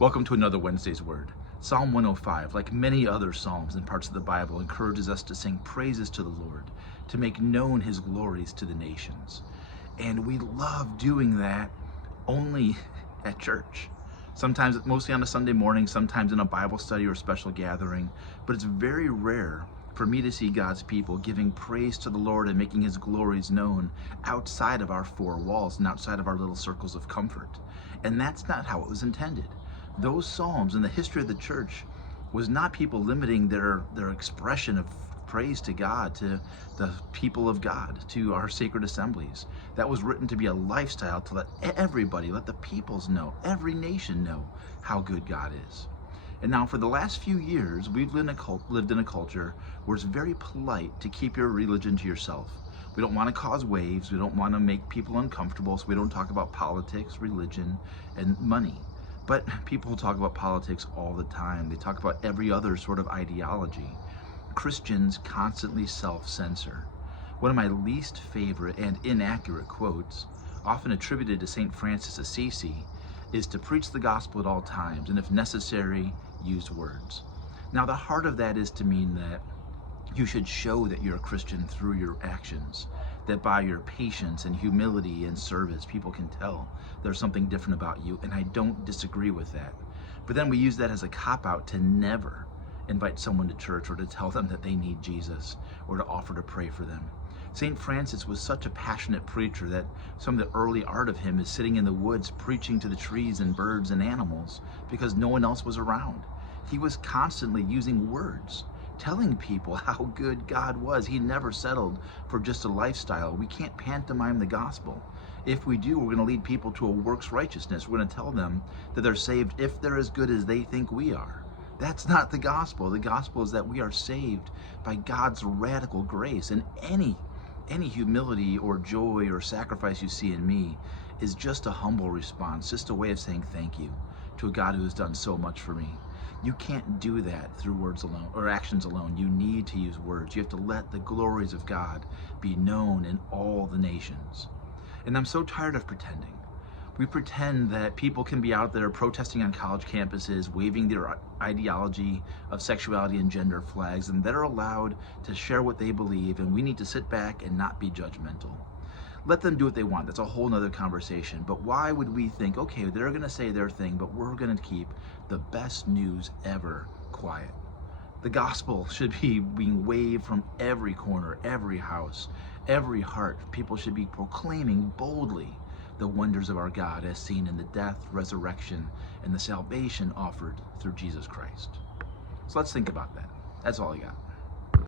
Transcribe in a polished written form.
Welcome to another Wednesday's Word. Psalm 105, like many other psalms and parts of the Bible, encourages us to sing praises to the Lord, to make known His glories to the nations. And we love doing that only at church. Sometimes, mostly on a Sunday morning, sometimes in a Bible study or special gathering, but it's very rare for me to see God's people giving praise to the Lord and making His glories known outside of our four walls and outside of our little circles of comfort. And that's not how it was intended. Those psalms in the history of the church was not people limiting their expression of praise to God, to the people of God, to our sacred assemblies. That was written to be a lifestyle to let everybody, let the peoples know, every nation know how good God is. And now for the last few years, we've lived in a culture where it's very polite to keep your religion to yourself. We don't want to cause waves. We don't want to make people uncomfortable, so we don't talk about politics, religion, and money. But people talk about politics all the time. They talk about every other sort of ideology. Christians constantly self-censor. One of my least favorite and inaccurate quotes, often attributed to St. Francis Assisi, is to preach the gospel at all times, and if necessary, use words. Now, the heart of that is to mean that you should show that you're a Christian through your actions, that by your patience and humility and service, people can tell there's something different about you, and I don't disagree with that. But then we use that as a cop-out to never invite someone to church or to tell them that they need Jesus or to offer to pray for them. St. Francis was such a passionate preacher that some of the early art of him is sitting in the woods preaching to the trees and birds and animals because no one else was around. He was constantly using words, telling people how good God was. He never settled for just a lifestyle. We can't pantomime the gospel. If we do, we're going to lead people to a works righteousness. We're going to tell them that they're saved if they're as good as they think we are. That's not the gospel. The gospel is that we are saved by God's radical grace, and any humility or joy or sacrifice you see in me is just a humble response, just a way of saying thank you to a God who has done so much for me. You can't do that through words alone or actions alone. You need to use words. You have to let the glories of God be known in all the nations. And I'm so tired of pretending. We pretend that people can be out there protesting on college campuses, waving their ideology of sexuality and gender flags, and that are allowed to share what they believe, and we need to sit back and not be judgmental. Let them do what they want. That's a whole nother conversation. But why would we think, okay, they're going to say their thing, but we're going to keep the best news ever quiet? The gospel should be being waved from every corner, every house, every heart. People should be proclaiming boldly the wonders of our God as seen in the death, resurrection, and the salvation offered through Jesus Christ. So let's think about that. That's all I got.